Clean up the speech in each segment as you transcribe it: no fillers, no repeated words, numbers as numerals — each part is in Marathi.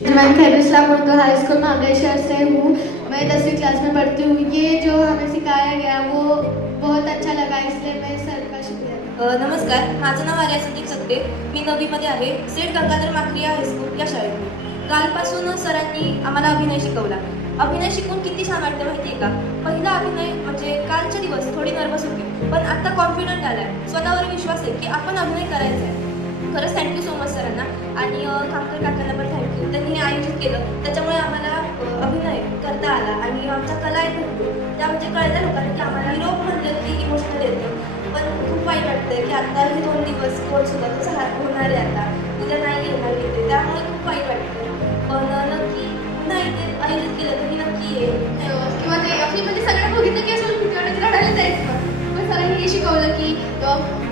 मैं खैरुल उर्दू हाई स्कूल महाबलेश्वर से हूँ। मैं 10वीं क्लास में पढ़ती हूँ। ये जो हमें सिखाया गया वो बहुत अच्छा लगा, इसलिए मैं सर का शुक्रिया। नमस्कार, माझं नाव आर्या संदीप सकते. मी 9वीमध्ये आहे. सेठ गंगाधर माखरिया हायस्कूल या शाळेत. कालपासून सरांनी आम्हाला अभिनय शिकवला. अभिनय शिकून किती छान वाटतं माहिती आहे का? पहिला अभिनय म्हणजे कालचे दिवस थोडी नर्वस होते, पण आता कॉन्फिडंट आलाय. स्वतःवर विश्वास आहे की आपण अभिनय करायचा आहे. खरंच थँक्यू सो मच सरांना आणि खामकर काकांना पण थँक्यू. त्यांनी हे आयोजित केलं, त्याच्यामुळे आम्हाला अभिनय करता आला आणि आमच्या कला आहेत भरपूर त्या म्हणजे कळल्या लोकांना की आम्हाला निरोप म्हणलं की इमोशनल येतं. पण खूप वाईट वाटतं की आता हे 2 दिवस कोर्स होता तो होणार आहे, आता उद्या नाही येणार इथे, त्यामुळे खूप वाईट वाटतं. पण नक्की पुन्हा इथे आयोजित केलं तरी नक्की येईल किंवा ते आपली म्हणजे सगळ्यांना बघितलं की असं रडायला जायचं. पण सरांनी हे शिकवलं की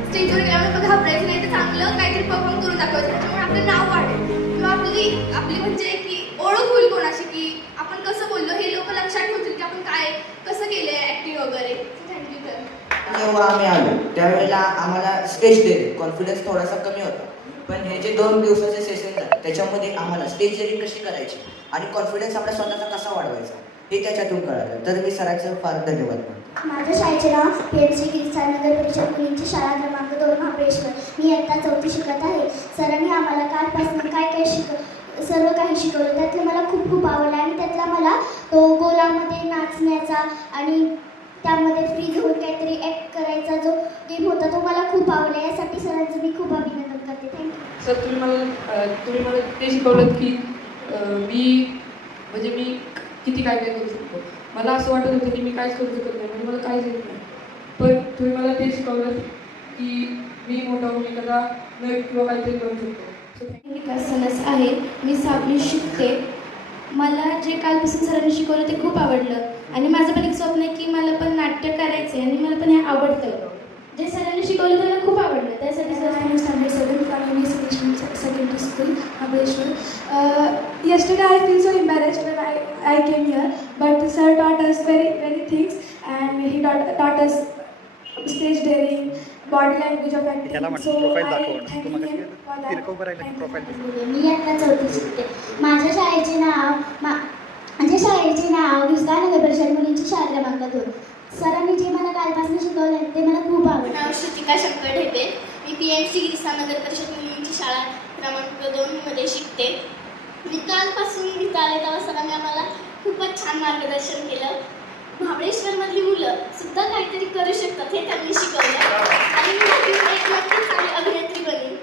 स्टेजवर गेल्यामुळे पण घाबरायचं नाही, तर चांगलं काहीतरी परफॉर्म करून दाखवायचं, त्याच्यामुळे आपलं नाव वाढेल किंवा आपली म्हणजे की ओळख होईल कोणाशी, की आपण कसं बोललो हे लोक लक्षात ठेवतील की आपण काय कसं केलंय ऍक्टिंग वगैरे. Thank you sir. जेव्हा आम्ही आलो त्यावेळेला आम्हाला स्टेज डे कॉन्फिडन्स थोडासा कमी होता, पण हे जे 2 दिवसाचे सेशन झाले त्याच्यामध्ये आम्हाला स्टेज डेअरिंग कशी करायची आणि कॉन्फिडन्स आपला स्वतःचा कसा वाढवायचा हे त्याच्यातून कळालं. तर मी सरांचं फार धन्यवाद मानतो. माझ्या शाळेचे नाव PMC गिरसार नगर परिषद मुलींची शाळा क्रमांक 2 महाबळेश्वर. मी इयत्ता 4थी शिकत आहे. सरांनी आम्हाला कालपासून काय सर्व काही शिकवलं, त्यातलं मला खूप आवडलं आणि त्यातला मला तो गोलामध्ये नाचण्याचा आणि त्यामध्ये फ्रीज होऊन काहीतरी ॲक्ट करायचा जो गेम होता तो मला खूप आवडला. यासाठी सरांचं मी खूप अभिनंदन करते. Thank you sir. तुम्ही मला ते शिकवलं की मी किती काय करू शकतो. मला असं वाटत होतं की मी काहीच करू शकत नाही, म्हणजे मला काहीच येत नाही, पण तुम्ही मला ते शिकवलं की मी मोठा होऊन एखादा नवीन किंवा काहीतरी करू शकतो. सनस आहे. मी 7वी शिकते. मला जे कालपासून सरांनी शिकवलं ते खूप आवडलं आणि माझं पण एक स्वप्न आहे की मला पण नाट्य करायचं आहे आणि मला पण हे आवडतं. जे सरांनी शिकवलं ते मला खूप आवडलं, त्यासाठी secondary school, Mahabaleshwar. Yesterday I feel so embarrassed when I came here, but the sir taught us very things, and he taught us stage daring, body language of acting. So I thank him for that. मी इयत्ता 4थी शिकते. माझ्या शाळेचे नाव गिरसार नगर परिषद मुलींची शाळा क्रमांक 2. सरांनी जे मला कालपासून शिकवलं ते मला खूप आवडलं. नाव श्रुतिका शंकर ढेपे. मी PMC गिरसार नगर परिषद मुलींची शाळा क्रमांक 2 मध्ये शिकते. मी कालपासून इथं आले तेव्हा सरांनी आम्हाला खूपच छान मार्गदर्शन केलं. महाबळेश्वरमधली मुलं सुद्धा काहीतरी करू शकतात हे त्यांनी शिकवलं आणि मी एक नक्कीच चांगली अभिनेत्री बनेन.